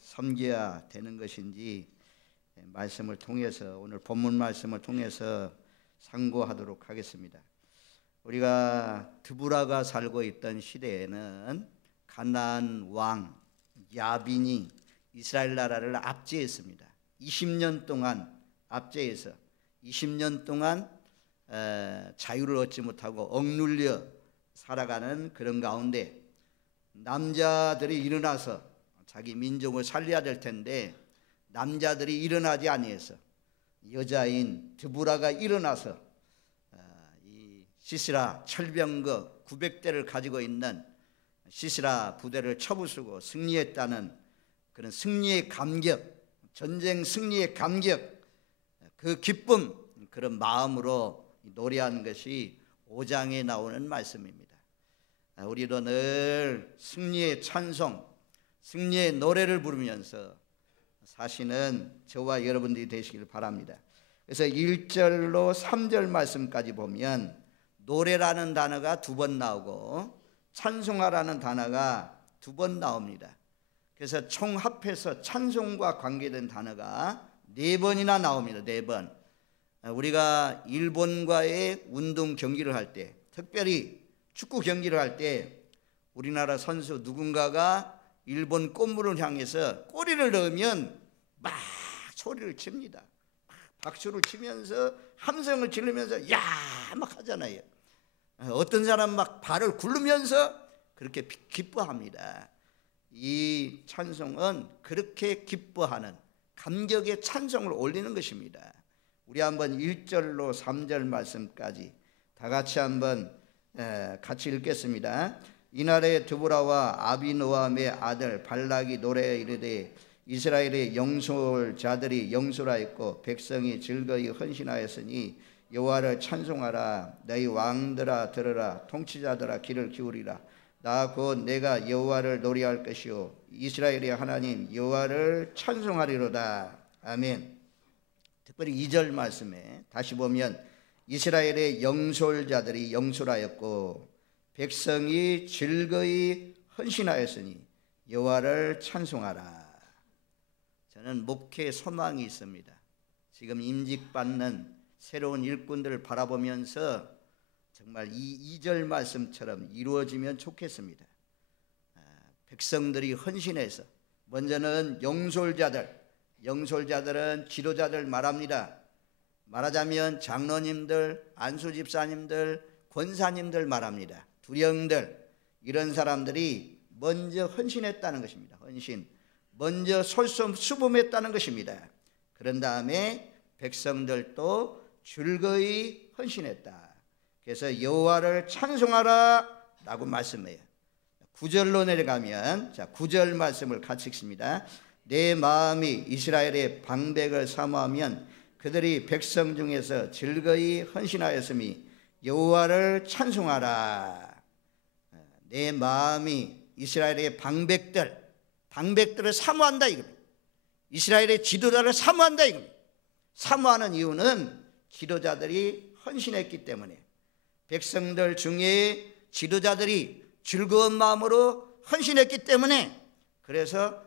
섬겨야 되는 것인지 말씀을 통해서, 오늘 본문 말씀을 통해서 상고하도록 하겠습니다. 우리가 드보라가 살고 있던 시대에는 가나안 왕 야빈이 이스라엘 나라를 압제했습니다. 20년 동안 압제해서 20년 동안 자유를 얻지 못하고 억눌려 살아가는 그런 가운데 남자들이 일어나서 자기 민족을 살려야 될 텐데 남자들이 일어나지 아니해서 여자인 드보라가 일어나서 이 시스라 철병거 900대를 가지고 있는 시스라 부대를 쳐부수고 승리했다는 그런 승리의 감격, 전쟁 승리의 감격, 그 기쁨, 그런 마음으로 노래한 것이 5장에 나오는 말씀입니다. 우리도 늘 승리의 찬송, 승리의 노래를 부르면서 사시는 저와 여러분들이 되시길 바랍니다. 그래서 1절로 3절 말씀까지 보면 노래라는 단어가 2번 나오고 찬송하라는 단어가 2번 나옵니다. 그래서 총 합해서 찬송과 관계된 단어가 4번이나 나옵니다. 4번. 우리가 일본과의 운동 경기를 할 때, 특별히 축구 경기를 할 때 우리나라 선수 누군가가 일본 골문을 향해서 골을 넣으면 막 소리를 칩니다. 박수를 치면서 함성을 지르면서 야 막 하잖아요. 어떤 사람 막 발을 굴르면서 그렇게 기뻐합니다. 이 찬송은 그렇게 기뻐하는 감격의 찬송을 올리는 것입니다. 우리 한번 1절로 3절 말씀까지 다 같이 한번 같이 읽겠습니다. 이날에 드보라와 아비노함의 아들 발락이 노래에 이르되 이스라엘의 영솔자들이 영솔하였고 백성이 즐거이 헌신하였으니 여호와를 찬송하라. 너희 왕들아 들으라. 통치자들아 귀를 기울이라. 나 곧 내가 여호와를 노래할 것이요 이스라엘의 하나님 여호와를 찬송하리로다. 아멘. 특별히 2절 말씀에 다시 보면 이스라엘의 영솔자들이 영솔하였고 백성이 즐거이 헌신하였으니 여호와를 찬송하라. 저는 목회 소망이 있습니다. 지금 임직받는 새로운 일꾼들을 바라보면서 정말 이 2절 말씀처럼 이루어지면 좋겠습니다. 백성들이 헌신해서, 먼저는 영솔자들은 지도자들 말합니다. 말하자면 장로님들, 안수집사님들, 권사님들 말합니다. 두령들, 이런 사람들이 먼저 헌신했다는 것입니다. 헌신, 먼저 솔선수범했다는 것입니다. 그런 다음에 백성들도 즐거이 헌신했다. 그래서 여호와를 찬송하라 라고 말씀해요. 9절로 내려가면, 자 9절 말씀을 같이 읽습니다. 내 마음이 이스라엘의 방백을 사모하면 그들이 백성 중에서 즐거이 헌신하였으니 여호와를 찬송하라. 내 마음이 이스라엘의 방백들을 사모한다 이겁니다. 이스라엘의 지도자를 사모한다 이겁니다. 사모하는 이유는 지도자들이 헌신했기 때문에, 백성들 중에 지도자들이 즐거운 마음으로 헌신했기 때문에, 그래서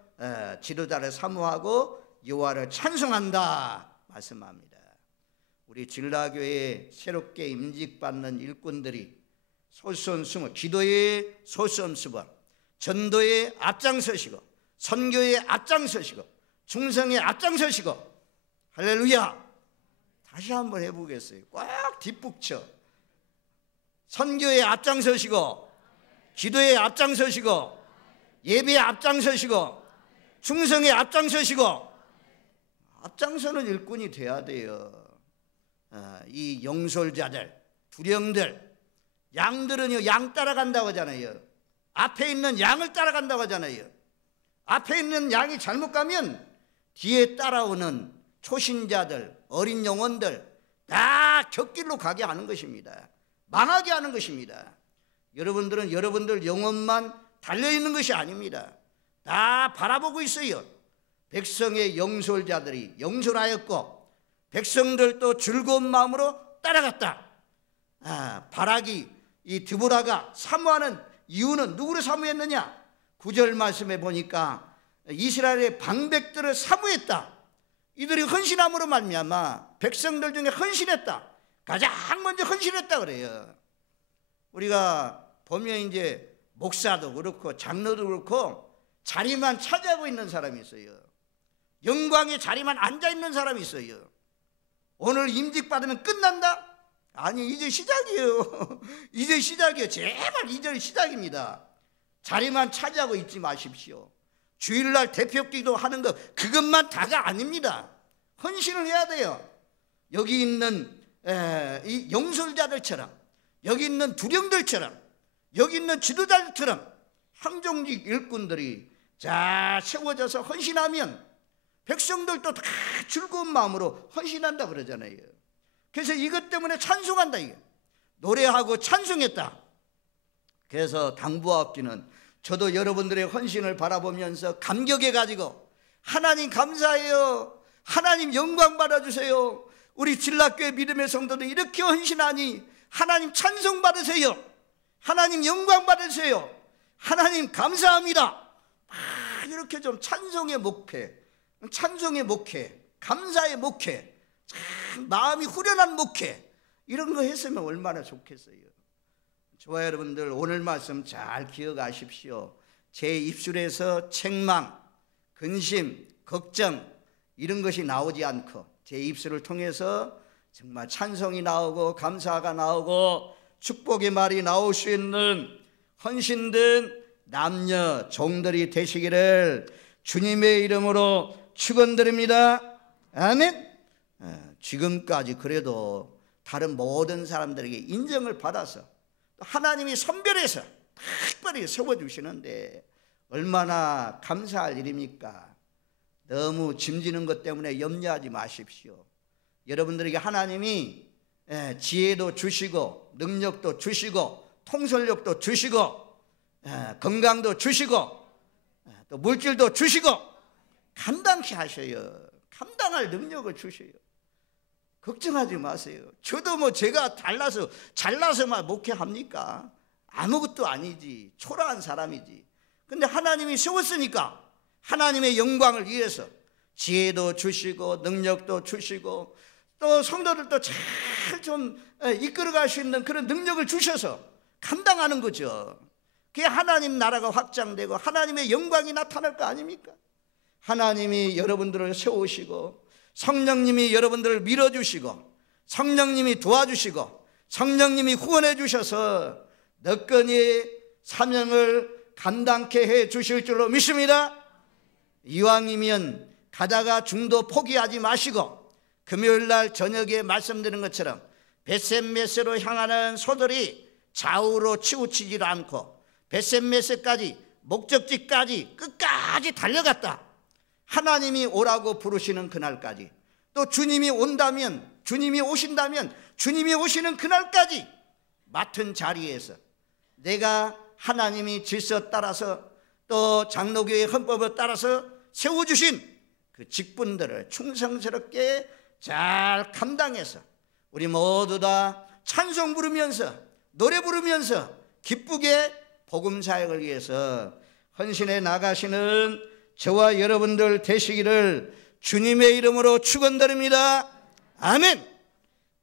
지도자를 사모하고 여호와를 찬송한다 말씀합니다. 우리 진라교회에 새롭게 임직받는 일꾼들이 솔선수범, 기도의 솔선수범, 전도의 앞장서시고 선교의 앞장서시고 충성의 앞장서시고, 할렐루야. 다시 한번 해보겠어요. 꽉 뒷북쳐. 선교의 앞장서시고 기도의 앞장서시고 예배의 앞장서시고 충성의 앞장서시고, 앞장서는 일꾼이 돼야 돼요. 이 영솔자들, 두령들, 양들은요 양 따라간다고 하잖아요. 앞에 있는 양을 따라간다고 하잖아요. 앞에 있는 양이 잘못 가면 뒤에 따라오는 초신자들, 어린 영혼들 다 곁길로 가게 하는 것입니다. 망하게 하는 것입니다. 여러분들은 여러분들 영혼만 달려있는 것이 아닙니다. 다 바라보고 있어요. 백성의 영솔자들이 영솔하였고 백성들도 즐거운 마음으로 따라갔다. 바락이, 이 드보라가 사모하는 이유는 누구를 사모했느냐? 9절 말씀에 보니까 이스라엘의 방백들을 사모했다. 이들이 헌신함으로 말미암아 백성들 중에 헌신했다. 가장 먼저 헌신했다 그래요. 우리가 보면 이제 목사도 그렇고 장로도 그렇고 자리만 차지하고 있는 사람이 있어요. 영광의 자리만 앉아 있는 사람이 있어요. 오늘 임직 받으면 끝난다? 아니, 이제 시작이에요. 이제 시작이에요. 제발 이제 시작입니다. 자리만 차지하고 있지 마십시오. 주일날 대표기도 하는 것, 그것만 다가 아닙니다. 헌신을 해야 돼요. 여기 있는 이 용설자들처럼, 여기 있는 두령들처럼, 여기 있는 지도자들처럼 황종직 일꾼들이 잘 세워져서 헌신하면 백성들도 다 즐거운 마음으로 헌신한다 그러잖아요. 그래서 이것 때문에 찬송한다. 이게 노래하고 찬송했다. 그래서 당부하옵기는 저도 여러분들의 헌신을 바라보면서 감격해가지고 하나님 감사해요. 하나님 영광 받아주세요. 우리 진락교회 믿음의 성도들 이렇게 헌신하니 하나님 찬송 받으세요. 하나님 영광 받으세요. 하나님 감사합니다. 이렇게 좀 찬송의 목회, 찬송의 목회, 감사의 목회, 참 마음이 후련한 목회, 이런 거 했으면 얼마나 좋겠어요. 좋아요. 여러분들, 오늘 말씀 잘 기억하십시오. 제 입술에서 책망, 근심, 걱정 이런 것이 나오지 않고 제 입술을 통해서 정말 찬송이 나오고 감사가 나오고 축복의 말이 나올 수 있는 헌신된 남녀 종들이 되시기를 주님의 이름으로 축원드립니다. 아멘. 지금까지 그래도 다른 모든 사람들에게 인정을 받아서 하나님이 선별해서 특별히 세워주시는데 얼마나 감사할 일입니까? 너무 짐지는 것 때문에 염려하지 마십시오. 여러분들에게 하나님이 지혜도 주시고 능력도 주시고 통솔력도 주시고 건강도 주시고 또 물질도 주시고 감당케 하셔요. 감당할 능력을 주셔요. 걱정하지 마세요. 저도 뭐 제가 잘나서만 목회합니까? 아무것도 아니지. 초라한 사람이지. 근데 하나님이 세웠으니까 하나님의 영광을 위해서 지혜도 주시고 능력도 주시고 또 성도들도 잘 좀 이끌어갈 수 있는 그런 능력을 주셔서 감당하는 거죠. 그게 하나님 나라가 확장되고 하나님의 영광이 나타날 거 아닙니까? 하나님이 여러분들을 세우시고 성령님이 여러분들을 밀어주시고 성령님이 도와주시고 성령님이 후원해 주셔서 너끈히 사명을 감당케 해 주실 줄로 믿습니다. 이왕이면 가다가 중도 포기하지 마시고 금요일날 저녁에 말씀드린 것처럼 벳셈메세로 향하는 소들이 좌우로 치우치지 않고 벳셈메세까지 목적지까지 끝까지 달려갔다. 하나님이 오라고 부르시는 그날까지, 또 주님이 온다면, 주님이 오신다면 주님이 오시는 그날까지 맡은 자리에서 내가 하나님이 질서 따라서 또 장로교의 헌법에 따라서 세워주신 그 직분들을 충성스럽게 잘 감당해서 우리 모두 다 찬송 부르면서 노래 부르면서 기쁘게 복음 사역을 위해서 헌신해 나가시는 저와 여러분들 되시기를 주님의 이름으로 축원드립니다. 아멘.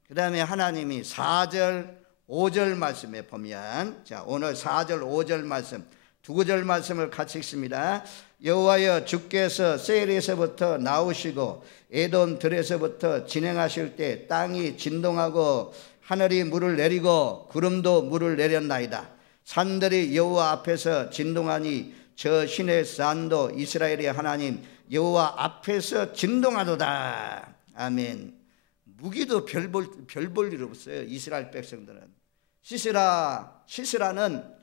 그 다음에 하나님이 4절 5절 말씀에 보면, 자, 오늘 4절 5절 말씀 두 구절 말씀을 같이 읽습니다. 여호와여 주께서 세일에서부터 나오시고 에돔 들에서부터 진행하실 때 땅이 진동하고 하늘이 물을 내리고 구름도 물을 내렸나이다. 산들이 여호와 앞에서 진동하니 저 신의 산도 이스라엘의 하나님 여호와 앞에서 진동하도다. 아멘. 무기도 별 볼 일 없어요. 이스라엘 백성들은. 시스라는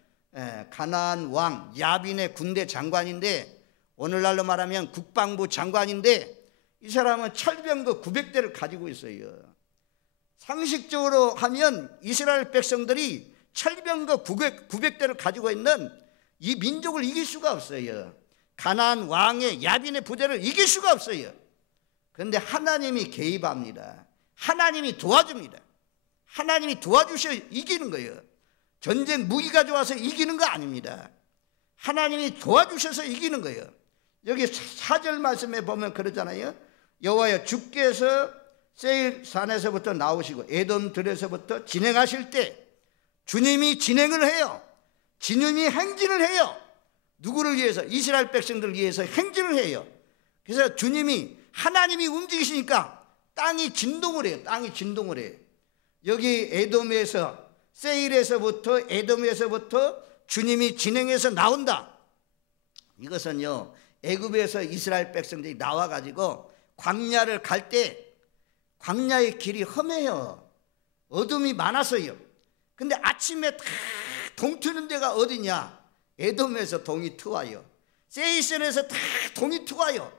가나안 왕 야빈의 군대 장관인데, 오늘날로 말하면 국방부 장관인데, 이 사람은 철병거 900대를 가지고 있어요. 상식적으로 하면 이스라엘 백성들이 철병거 900대를 가지고 있는 이 민족을 이길 수가 없어요. 가나안 왕의 야빈의 부대를 이길 수가 없어요. 그런데 하나님이 개입합니다. 하나님이 도와줍니다. 하나님이 도와주셔 이기는 거예요. 전쟁 무기가 좋아서 이기는 거 아닙니다. 하나님이 도와주셔서 이기는 거예요. 여기 4절 말씀에 보면 그러잖아요. 여호와여 주께서 세일 산에서부터 나오시고 에돔 들에서부터 진행하실 때 주님이 진행을 해요. 주님이 행진을 해요. 누구를 위해서? 이스라엘 백성들을 위해서 행진을 해요. 그래서 주님이, 하나님이 움직이시니까 땅이 진동을 해요. 땅이 진동을 해요. 여기 에돔에서, 세일에서부터, 에돔에서부터 주님이 진행해서 나온다. 이것은요, 애굽에서 이스라엘 백성들이 나와가지고 광야를 갈 때 광야의 길이 험해요. 어둠이 많아서요. 근데 아침에 다 동트는 데가 어디냐? 에돔에서 동이 트와요. 세이션에서 다 동이 트와요.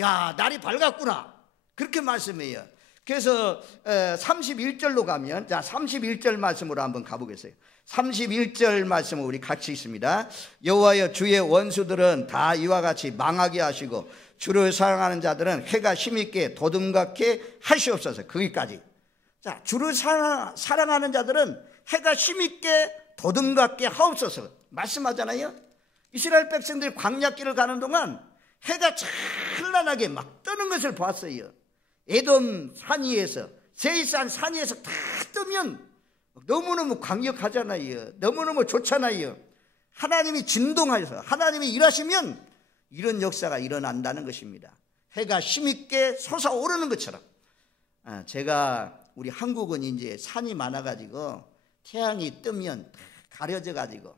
야, 날이 밝았구나. 그렇게 말씀해요. 그래서 31절로 가면, 자 31절 말씀으로 한번 가보겠어요. 31절 말씀을 우리 같이 읽습니다. 여호와여 주의 원수들은 다 이와 같이 망하게 하시고 주를 사랑하는 자들은 해가 힘있게 도둑같게 하시옵소서. 거기까지. 자, 주를 사랑하는 자들은 해가 힘있게 도둑같게 하옵소서 말씀하잖아요. 이스라엘 백성들이 광야길을 가는 동안 해가 찬란하게 막 뜨는 것을 봤어요. 에돔 산 위에서, 세이산 산 위에서 다 뜨면 너무너무 강력하잖아요. 너무너무 좋잖아요. 하나님이 진동하셔서 하나님이 일하시면 이런 역사가 일어난다는 것입니다. 해가 힘있게 솟아오르는 것처럼. 제가 우리 한국은 이제 산이 많아가지고 태양이 뜨면 다 가려져가지고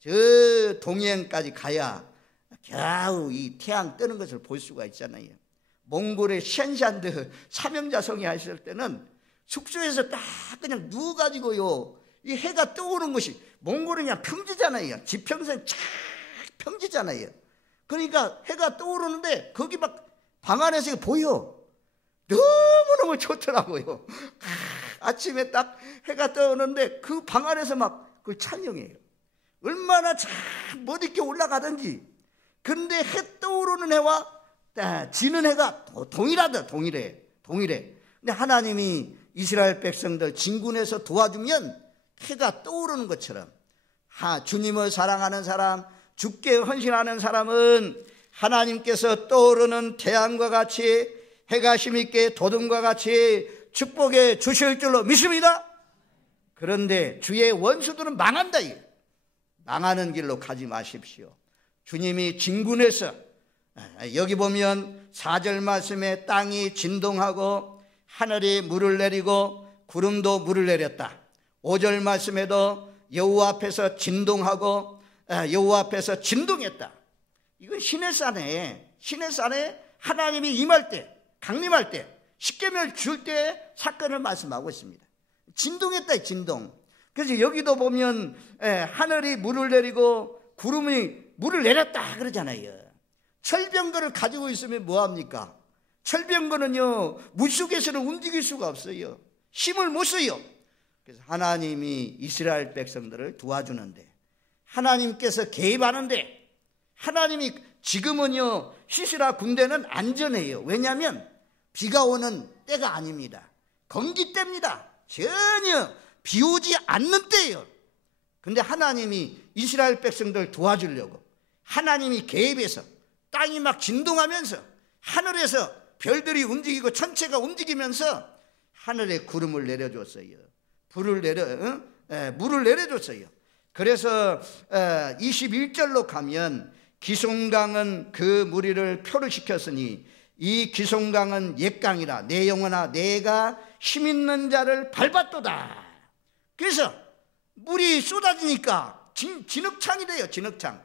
저 동해안까지 가야 겨우 이 태양 뜨는 것을 볼 수가 있잖아요. 몽골의 셴샨드 사명자성이 하실 때는 숙소에서 딱 그냥 누워가지고요, 이 해가 떠오르는 것이, 몽골은 그냥 평지잖아요. 지평선 쫙 평지잖아요. 그러니까 해가 떠오르는데 거기 막 방 안에서 보여. 너무너무 좋더라고요. 아침에 딱 해가 떠오르는데 그 방 안에서 막 그걸 찬양해요. 얼마나 참 멋있게 올라가든지. 근데 해 떠오르는 해와 지는 해가 동일하다. 동일해. 근데 하나님이 이스라엘 백성들 진군에서 도와주면 해가 떠오르는 것처럼, 주님을 사랑하는 사람, 주께 헌신하는 사람은 하나님께서 떠오르는 태양과 같이 해가 힘있게 도둑과 같이 축복해 주실 줄로 믿습니다. 그런데 주의 원수들은 망한다. 망하는 길로 가지 마십시오. 주님이 진군해서, 여기 보면 4절 말씀에 땅이 진동하고 하늘이 물을 내리고 구름도 물을 내렸다. 5절 말씀에도 여호와 앞에서 진동하고 여호와 앞에서 진동했다. 이건 시내산에 하나님이 임할 때, 강림할 때, 십계명을 줄 때 사건을 말씀하고 있습니다. 진동했다. 진동. 그래서 여기도 보면 하늘이 물을 내리고 구름이 물을 내렸다 그러잖아요. 철병거를 가지고 있으면 뭐합니까? 철병거는요, 물속에서는 움직일 수가 없어요. 힘을 못 써요. 그래서 하나님이 이스라엘 백성들을 도와주는데, 하나님께서 개입하는데, 하나님이 지금은요, 시스라 군대는 안전해요. 왜냐하면 비가 오는 때가 아닙니다. 건기 때입니다. 전혀 비 오지 않는 때예요. 근데 하나님이 이스라엘 백성들을 도와주려고 하나님이 개입해서 땅이 막 진동하면서 하늘에서 별들이 움직이고 천체가 움직이면서 하늘에 구름을 내려줬어요. 물을 내려줬어요. 그래서 21절로 가면 기송강은 그 무리를 표를 시켰으니 이 기송강은 옛강이라 내 영혼아 내가 힘있는 자를 밟았도다. 그래서 물이 쏟아지니까 진흙창이 돼요. 진흙창.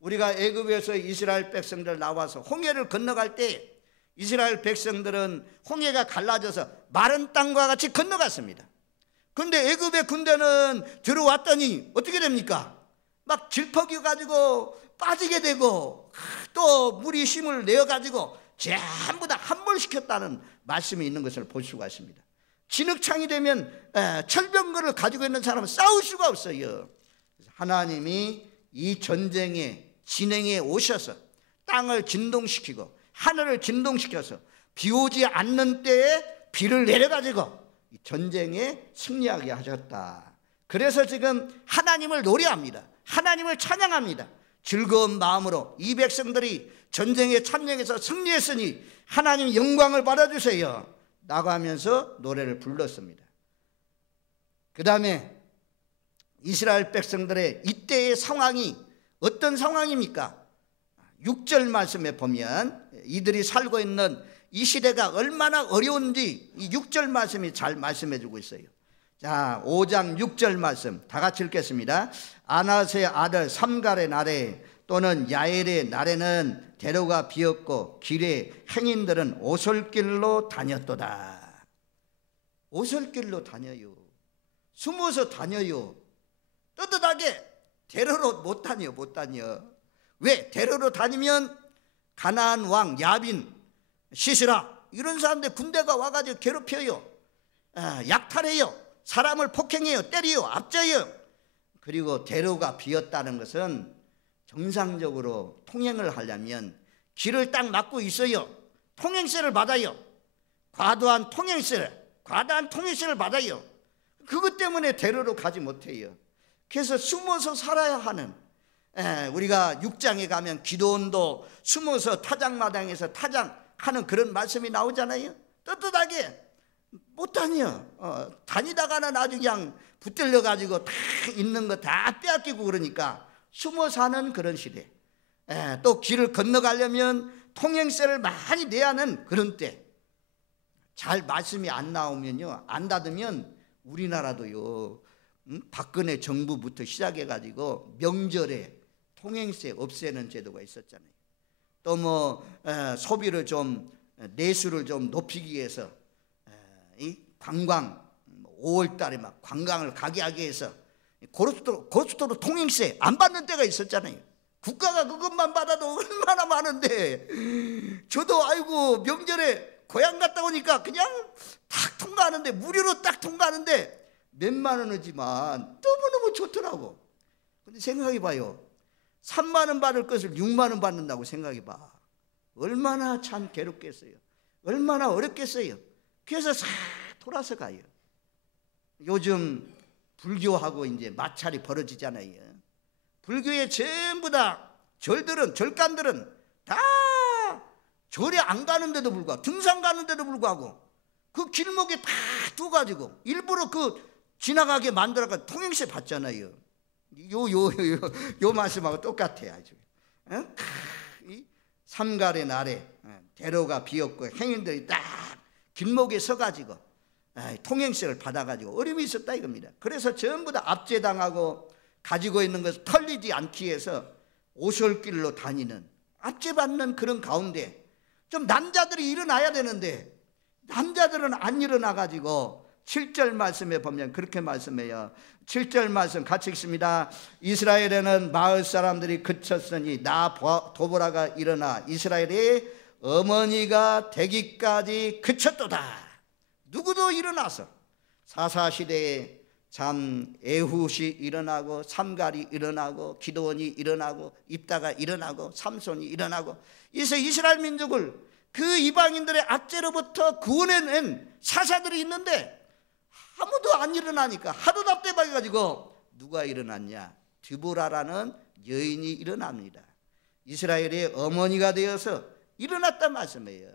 우리가 애굽에서 이스라엘 백성들 나와서 홍해를 건너갈 때 이스라엘 백성들은 홍해가 갈라져서 마른 땅과 같이 건너갔습니다. 그런데 애굽의 군대는 들어왔더니 어떻게 됩니까? 막 질퍽이 가지고 빠지게 되고 또 물이 힘을 내어가지고 전부 다 함몰시켰다는 말씀이 있는 것을 볼 수가 있습니다. 진흙창이 되면 철병거를 가지고 있는 사람은 싸울 수가 없어요. 하나님이 이 전쟁에 진행해 오셔서 땅을 진동시키고 하늘을 진동시켜서 비 오지 않는 때에 비를 내려가지고 이 전쟁에 승리하게 하셨다. 그래서 지금 하나님을 노래합니다. 하나님을 찬양합니다. 즐거운 마음으로 이 백성들이 전쟁에 참여해서 승리했으니 하나님 영광을 받아주세요 라고 하면서 노래를 불렀습니다. 그 다음에 이스라엘 백성들의 이때의 상황이 어떤 상황입니까? 6절 말씀에 보면 이들이 살고 있는 이 시대가 얼마나 어려운지 이 6절 말씀이 잘 말씀해 주고 있어요. 자, 5장 6절 말씀 다 같이 읽겠습니다. 아낫의 아들 삼갈의 날에 또는 야엘의 날에는 대로가 비었고 길에 행인들은 오솔길로 다녔도다. 오솔길로 다녀요. 숨어서 다녀요. 떳떳하게 대로로 못 다녀. 왜? 대로로 다니면 가나안 왕 야빈, 시스라 이런 사람들 군대가 와가지고 괴롭혀요. 약탈해요. 사람을 폭행해요. 때려요. 압제해요. 그리고 대로가 비었다는 것은 정상적으로 통행을 하려면 길을 딱 막고 있어요. 통행세를 받아요. 과다한 통행세를 받아요. 그것 때문에 대로로 가지 못해요. 그래서 숨어서 살아야 하는, 우리가 6장에 가면 기도원도 숨어서 타작마당에서 타작하는 그런 말씀이 나오잖아요. 떳떳하게 못 다녀. 다니다가는 아주 그냥 붙들려 가지고 다 있는 거 다 빼앗기고 그러니까 숨어 사는 그런 시대. 또 길을 건너가려면 통행세를 많이 내야 하는 그런 때. 잘 말씀이 안 나오면요, 안 닫으면 우리나라도요, 박근혜 정부부터 시작해 가지고 명절에 통행세 없애는 제도가 있었잖아요. 또 뭐 소비를 좀, 내수를 좀 높이기 위해서 이 관광 5월 달에 막 관광을 가게 하기 위해서 고속도로 통행세 안 받는 때가 있었잖아요. 국가가 그것만 받아도 얼마나 많은데, 저도 아이고 명절에 고향 갔다 오니까 그냥 딱 통과하는데, 무료로 딱 통과하는데 몇만 원이지만 너무너무 좋더라고. 근데 생각해 봐요. 3만 원 받을 것을 6만 원 받는다고 생각해 봐. 얼마나 참 괴롭겠어요. 얼마나 어렵겠어요. 그래서 싹 돌아서 가요. 요즘 불교하고 이제 마찰이 벌어지잖아요. 불교의 전부 다 절간들은 다 절에 안 가는데도 불구하고, 등산 가는데도 불구하고 그 길목에 다 두가지고 일부러 그 지나가게 만들어가 통행세 받잖아요. 요 말씀하고 똑같아요. 아주. 이 삼갈의 날에 대로가 비었고 행인들이 딱 길목에 서가지고 통행세를 받아가지고 어려움이 있었다 이겁니다. 그래서 전부 다 압제당하고 가지고 있는 것을 털리지 않기 위해서 오솔길로 다니는, 압제받는 그런 가운데 좀 남자들이 일어나야 되는데 남자들은 안 일어나가지고 7절 말씀에 보면 그렇게 말씀해요. 7절 말씀 같이 읽습니다. 이스라엘에는 마을 사람들이 그쳤으니 나 도보라가 일어나 이스라엘의 어머니가 되기까지 그쳤도다. 누구도 일어나서 사사시대에 참 에훗이 일어나고 삼갈이 일어나고 기드온이 일어나고 입다가 일어나고 삼손이 일어나고, 이래서 이스라엘 민족을 그 이방인들의 압제로부터 구원해낸 사사들이 있는데 아무도 안 일어나니까 하도 답답해가지고 누가 일어났냐? 드보라라는 여인이 일어납니다. 이스라엘의 어머니가 되어서 일어났단 말씀이에요.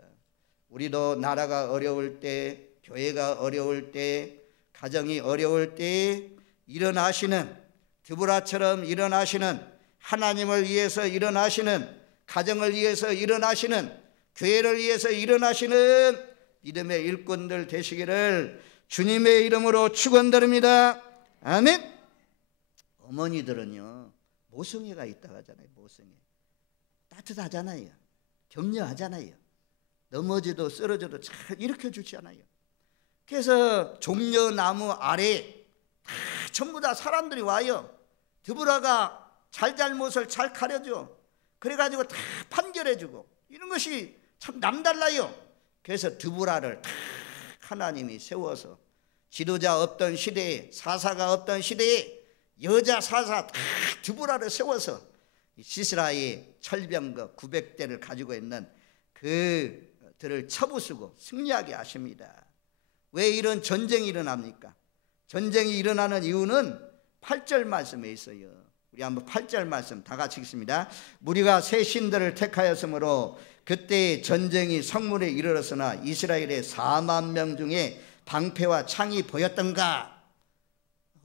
우리도 나라가 어려울 때, 교회가 어려울 때, 가정이 어려울 때 일어나시는, 드보라처럼 일어나시는, 하나님을 위해서 일어나시는, 가정을 위해서 일어나시는, 교회를 위해서 일어나시는 믿음의 일꾼들 되시기를 주님의 이름으로 축원드립니다. 아멘. 어머니들은요 모성애가 있다고 하잖아요. 모성애 따뜻하잖아요. 격려하잖아요. 넘어져도 쓰러져도 잘 일으켜 주잖아요. 그래서 종려나무 아래 다 전부 다 사람들이 와요. 드보라가 잘잘못을 잘 가려줘. 그래가지고 다 판결해주고, 이런 것이 참 남달라요. 그래서 드보라를 다 하나님이 세워서 지도자 없던 시대에, 사사가 없던 시대에 여자 사사 다 드보라를 세워서 시스라의 철병거 900대를 가지고 있는 그들을 쳐부수고 승리하게 하십니다. 왜 이런 전쟁이 일어납니까? 전쟁이 일어나는 이유는 8절 말씀에 있어요. 우리 한번 8절 말씀 다 같이 읽습니다. 무리가 새 신들을 택하였으므로 그때 전쟁이 성문에 이르렀으나 이스라엘의 4만 명 중에 방패와 창이 보였던가.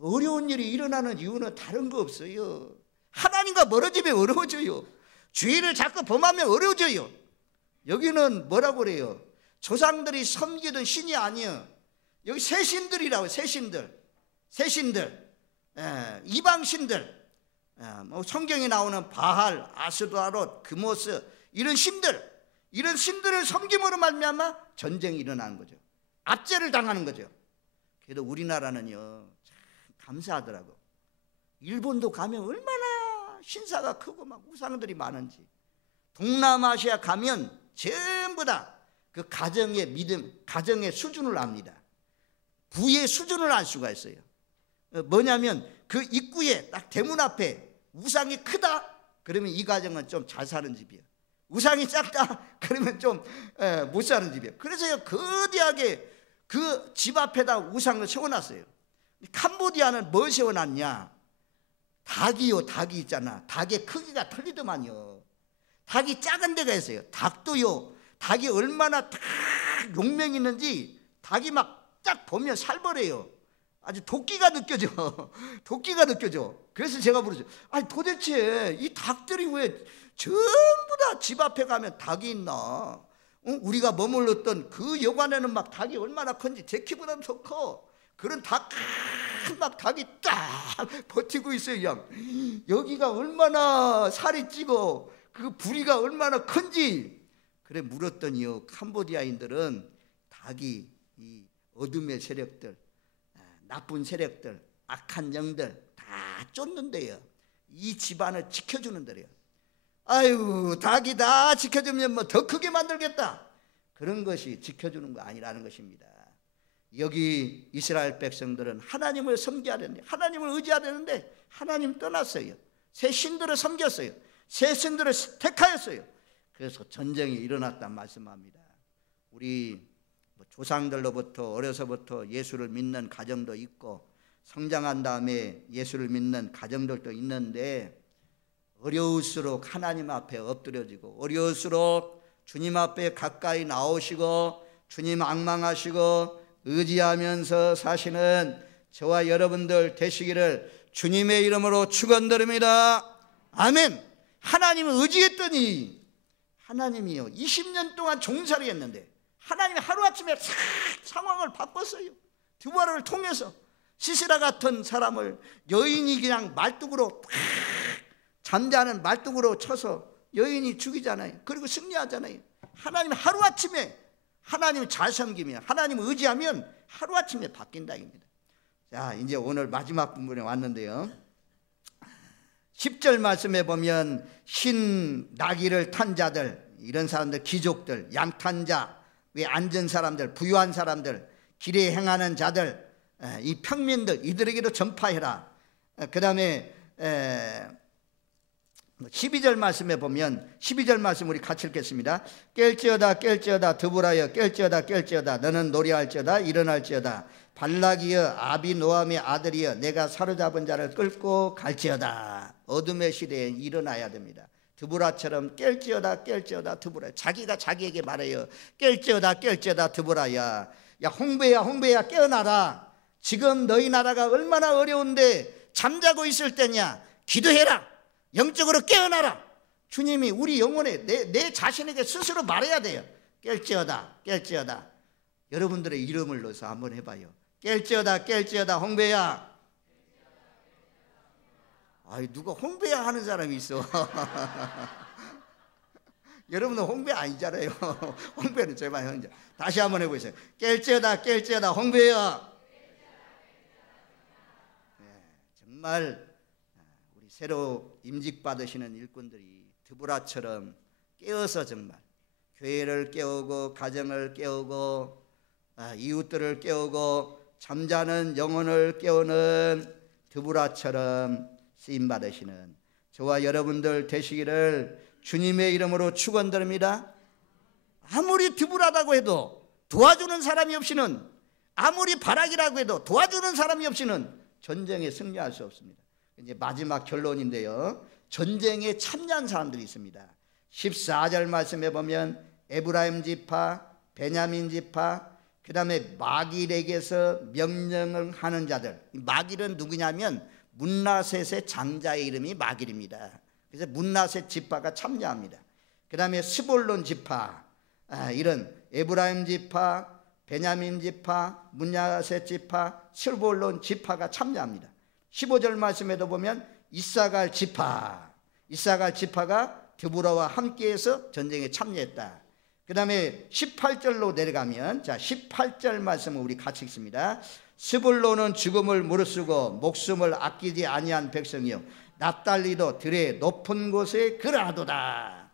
어려운 일이 일어나는 이유는 다른 거 없어요. 하나님과 멀어지면 어려워져요. 죄를 자꾸 범하면 어려워져요. 여기는 뭐라고 그래요? 조상들이 섬기던 신이 아니에요. 여기 새 신들이라고. 새 신들, 이방 신들, 뭐 성경에 나오는 바할, 아스도아롯, 그모스, 이런 신들을 섬김으로 말미암아 전쟁이 일어나는 거죠. 압제를 당하는 거죠. 그래도 우리나라는요, 참 감사하더라고. 일본도 가면 얼마나 신사가 크고 막 우상들이 많은지, 동남아시아 가면 전부 다 그 가정의 믿음, 가정의 수준을 압니다. 부의 수준을 알 수가 있어요. 뭐냐면 그 입구에 딱 대문 앞에 우상이 크다 그러면 이 가정은 좀 잘 사는 집이에요. 우상이 작다 그러면 좀 못 사는 집이에요. 그래서 거대하게 그 집 앞에다 우상을 세워놨어요. 캄보디아는 뭘 세워놨냐? 닭이요. 닭이 있잖아. 닭의 크기가 틀리더만요. 닭이 작은 데가 있어요. 닭도요, 닭이 얼마나 딱 용맹이 있는지 닭이 막 딱 보면 살벌해요. 아주 도끼가 느껴져. 도끼가 느껴져. 그래서 제가 부르죠. 아니 도대체 이 닭들이 왜 전부 다 집 앞에 가면 닭이 있나? 우리가 머물렀던 그 여관에는 막 닭이 얼마나 큰지 제 키보다 더 커. 그런 막 닭이 딱 버티고 있어요. 여기가 얼마나 살이 찌고 그 부리가 얼마나 큰지. 그래 물었더니요, 캄보디아인들은 닭이 이 어둠의 세력들, 나쁜 세력들, 악한 영들 다 쫓는데요, 이 집안을 지켜주는 데래요. 아유, 닭이 다 지켜주면 뭐 더 크게 만들겠다. 그런 것이 지켜주는 거 아니라는 것입니다. 여기 이스라엘 백성들은 하나님을 섬겨야 되는데, 하나님을 의지해야 되는데 하나님 떠났어요. 새 신들을 섬겼어요. 새 신들을 택하였어요. 그래서 전쟁이 일어났단 말씀합니다. 우리 조상들로부터 어려서부터 예수를 믿는 가정도 있고 성장한 다음에 예수를 믿는 가정들도 있는데, 어려울수록 하나님 앞에 엎드려지고 어려울수록 주님 앞에 가까이 나오시고 주님 앙망하시고 의지하면서 사시는 저와 여러분들 되시기를 주님의 이름으로 축원드립니다. 아멘. 하나님을 의지했더니 하나님이요 20년 동안 종살이 했는데 하나님이 하루아침에 싹 상황을 바꿨어요. 드보라를 통해서 시스라 같은 사람을 여인이 그냥 말뚝으로 잠자는 말뚝으로 쳐서 여인이 죽이잖아요. 그리고 승리하잖아요. 하나님 하루아침에, 하나님 잘 섬기면, 하나님 의지하면 하루아침에 바뀐다 입니다. 자, 이제 오늘 마지막 부분에 왔는데요, 10절 말씀에 보면 신 나귀를 탄 자들, 이런 사람들, 귀족들, 양탄 자, 왜 앉은 사람들, 부유한 사람들, 길에 행하는 자들, 이 평민들, 이들에게도 전파해라. 그 다음에 12절 말씀에 보면, 12절 말씀 우리 같이 읽겠습니다. 깰지어다 깰지어다 드보라여 깰지어다 깰지어다 너는 노래할지어다 일어날지어다 발락이여 아비노함의 아들이여 내가 사로잡은 자를 끌고 갈지어다. 어둠의 시대에 일어나야 됩니다. 드보라처럼 깰지어다 깰지어다 드보라. 자기가 자기에게 말해요. 깰지어다 깰지어다 드보라야. 야 홍배야 홍배야 깨어나라. 지금 너희 나라가 얼마나 어려운데 잠자고 있을 때냐. 기도해라. 영적으로 깨어나라. 주님이 우리 영혼에 내 자신에게 스스로 말해야 돼요. 깰지어다 깰지어다. 여러분들의 이름을 넣어서 한번 해봐요. 깰지어다 깰지어다 홍배야. 아이 누가 홍배야 하는 사람이 있어. 여러분은 홍배 아니잖아요. 홍배는 제발 형제. 다시 한번 해보세요. 깰지어다 깰지어다 홍배야. 네, 정말 새로 임직받으시는 일꾼들이 드보라처럼 깨어서 정말 교회를 깨우고 가정을 깨우고 이웃들을 깨우고 잠자는 영혼을 깨우는 드보라처럼 쓰임받으시는 저와 여러분들 되시기를 주님의 이름으로 축원드립니다. 아무리 드보라다고 해도 도와주는 사람이 없이는, 아무리 바락이라고 해도 도와주는 사람이 없이는 전쟁에 승리할 수 없습니다. 이제 마지막 결론인데요. 전쟁에 참여한 사람들이 있습니다. 14절 말씀해 보면 에브라임 지파, 베냐민 지파, 그 다음에 마길에게서 명령을 하는 자들. 마길은 누구냐면 문나셋의 장자의 이름이 마길입니다. 그래서 문나셋 지파가 참여합니다. 그 다음에 스볼론 지파, 이런 에브라임 지파, 베냐민 지파, 문나셋 지파, 스볼론 지파가 참여합니다. 15절 말씀에도 보면 이사갈 지파가 드보라와 함께해서 전쟁에 참여했다. 그 다음에 18절로 내려가면, 자 18절 말씀을 우리 같이 읽습니다. 스불론은 죽음을 무릅쓰고 목숨을 아끼지 아니한 백성이요 납달리도 들의 높은 곳에 그라도다.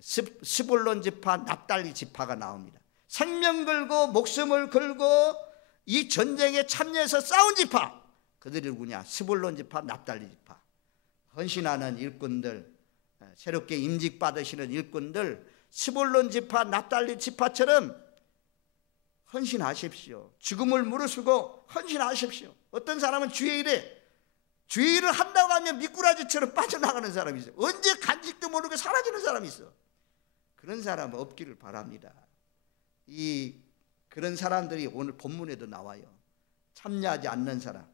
스불론 지파, 납달리 지파가 나옵니다. 생명 걸고 목숨을 걸고 이 전쟁에 참여해서 싸운 지파, 그들이 누구냐? 스불론 지파, 납달리 지파. 헌신하는 일꾼들, 새롭게 임직 받으시는 일꾼들, 스불론 지파, 납달리 지파처럼 헌신하십시오. 죽음을 무릅쓰고 헌신하십시오. 어떤 사람은 주의 일을 한다고 하면 미꾸라지처럼 빠져나가는 사람이 있어요. 언제 간직도 모르게 사라지는 사람이 있어. 그런 사람 없기를 바랍니다. 그런 사람들이 오늘 본문에도 나와요. 참여하지 않는 사람,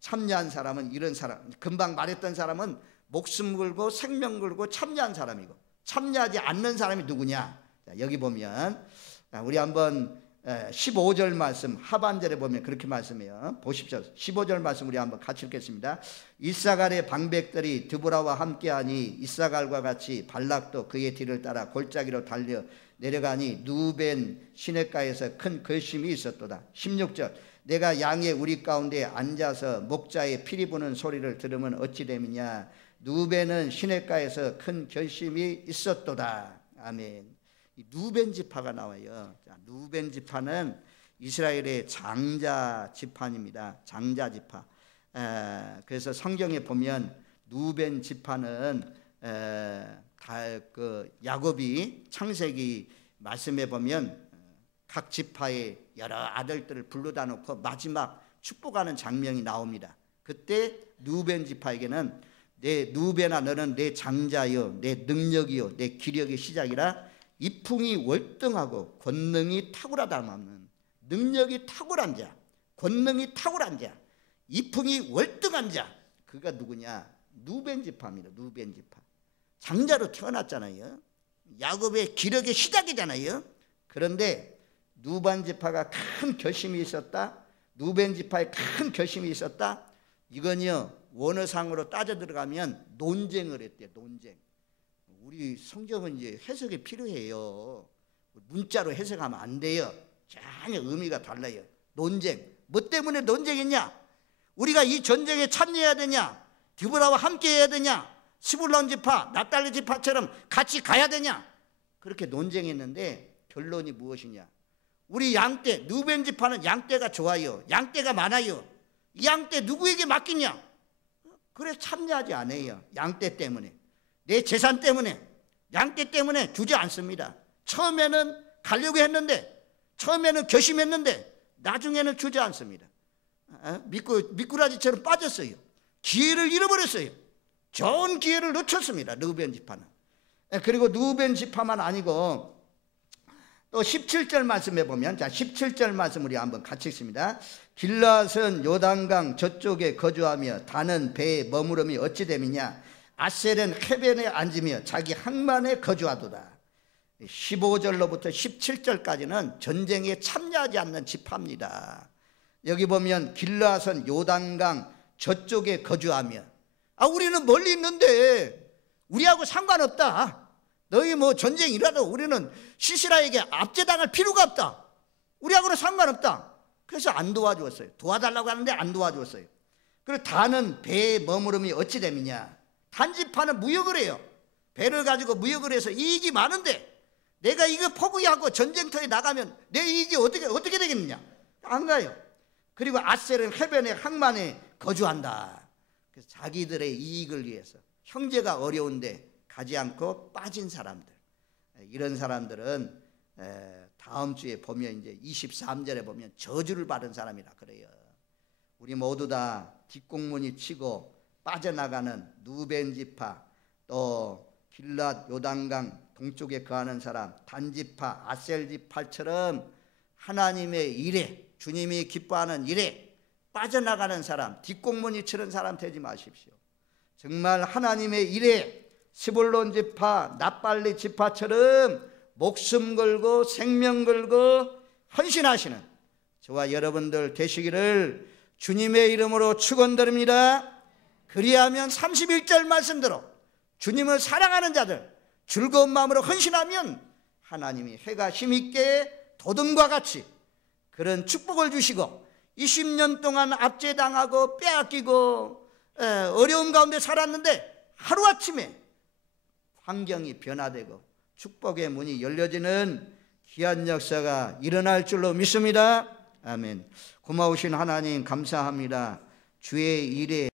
참여한 사람은 이런 사람, 금방 말했던 사람은 목숨 걸고 생명 걸고 참여한 사람이고, 참여하지 않는 사람이 누구냐? 자, 여기 보면 우리 한번 15절 말씀 하반절에 보면 그렇게 말씀해요. 보십시오. 15절 말씀 우리 한번 같이 읽겠습니다. 이사갈의 방백들이 드보라와 함께하니 이사갈과 같이 발락도 그의 뒤를 따라 골짜기로 달려 내려가니 누벤 시냇가에서 큰 결심이 있었도다. 16절 내가 양의 우리 가운데 앉아서 목자의 피리 부는 소리를 들으면 어찌 됨이냐. 누벤은 시냇가에서 큰 결심이 있었도다. 아멘. 누벤 지파가 나와요. 자, 누벤 지파는 이스라엘의 장자 지파입니다. 장자 지파. 그래서 성경에 보면 누벤 지파는 야곱이 창세기 말씀에 보면 각 지파의 여러 아들들을 불러다 놓고 마지막 축복하는 장면이 나옵니다. 그때 누벤 지파에게는 내 누벤아 너는 내 장자여 내 능력이요 내 기력의 시작이라. 이풍이 월등하고 권능이 탁월하다는, 능력이 탁월한 자, 권능이 탁월한 자, 이풍이 월등한 자, 그가 누구냐? 누벤 지파입니다. 누벤 지파. 장자로 태어났잖아요. 야곱의 기력의 시작이잖아요. 그런데 누벤 지파가 큰 결심이 있었다. 누벤 지파에 큰 결심이 있었다. 이건요 원어상으로 따져 들어가면 논쟁을 했대요. 논쟁. 우리 성경은 이제 해석이 필요해요. 문자로 해석하면 안 돼요. 전혀 의미가 달라요. 논쟁. 뭐 때문에 논쟁했냐? 우리가 이 전쟁에 참여해야 되냐? 드보라와 함께 해야 되냐? 스불론 지파, 납달리 지파처럼 같이 가야 되냐? 그렇게 논쟁했는데 결론이 무엇이냐? 우리 양떼, 누벤 지파는 양떼가 좋아요. 양떼가 많아요. 이 양떼 누구에게 맡기냐? 그래 참여하지 않아요. 양떼 때문에. 내 재산 때문에, 양떼 때문에 주지 않습니다. 처음에는 가려고 했는데, 처음에는 결심했는데 나중에는 주지 않습니다. 미꾸라지처럼 빠졌어요. 기회를 잃어버렸어요. 좋은 기회를 놓쳤습니다. 누벤 지파는. 그리고 누벤 지파만 아니고 또 17절 말씀에 보면, 자 17절 말씀 우리 한번 같이 읽습니다. 길앗은 요단강 저쪽에 거주하며 다는 배에 머무름이 어찌 됨이냐. 아셀은 해변에 앉으며 자기 항만에 거주하도다. 15절로부터 17절까지는 전쟁에 참여하지 않는 지파입니다. 여기 보면 길앗은 요단강 저쪽에 거주하며, 우리는 멀리 있는데 우리하고 상관없다. 너희 뭐 전쟁이라도 우리는 시시라에게 압제당할 필요가 없다. 우리하고는 상관없다. 그래서 안 도와주었어요. 도와달라고 하는데 안 도와주었어요. 그리고 다는 배에 머무름이 어찌 됨이냐. 단지파는 무역을 해요. 배를 가지고 무역을 해서 이익이 많은데 내가 이거 포기하고 전쟁터에 나가면 내 이익이 어떻게 되겠느냐? 안 가요. 그리고 아셀은 해변의 항만에 거주한다. 그래서 자기들의 이익을 위해서 형제가 어려운데 가지 않고 빠진 사람들, 이런 사람들은 다음 주에 보면 이제 23절에 보면 저주를 받은 사람이라 그래요. 우리 모두 다 뒷공문이 치고 빠져나가는 누벤 지파, 또 길랏 요단강 동쪽에 거하는 사람 단지파, 아셀 지파처럼 하나님의 일에, 주님이 기뻐하는 일에 빠져나가는 사람, 뒷공무니 치는 사람 되지 마십시오. 정말 하나님의 일에 스불론 지파, 납발리 지파처럼 목숨 걸고 생명 걸고 헌신하시는 저와 여러분들 되시기를 주님의 이름으로 축원드립니다. 그리하면 31절 말씀대로 주님을 사랑하는 자들 즐거운 마음으로 헌신하면 하나님이 해가 힘있게 도둠과 같이 그런 축복을 주시고 20년 동안 압제당하고 빼앗기고 어려움 가운데 살았는데 하루아침에 환경이 변화되고 축복의 문이 열려지는 귀한 역사가 일어날 줄로 믿습니다. 아멘. 고마우신 하나님 감사합니다. 주의 일에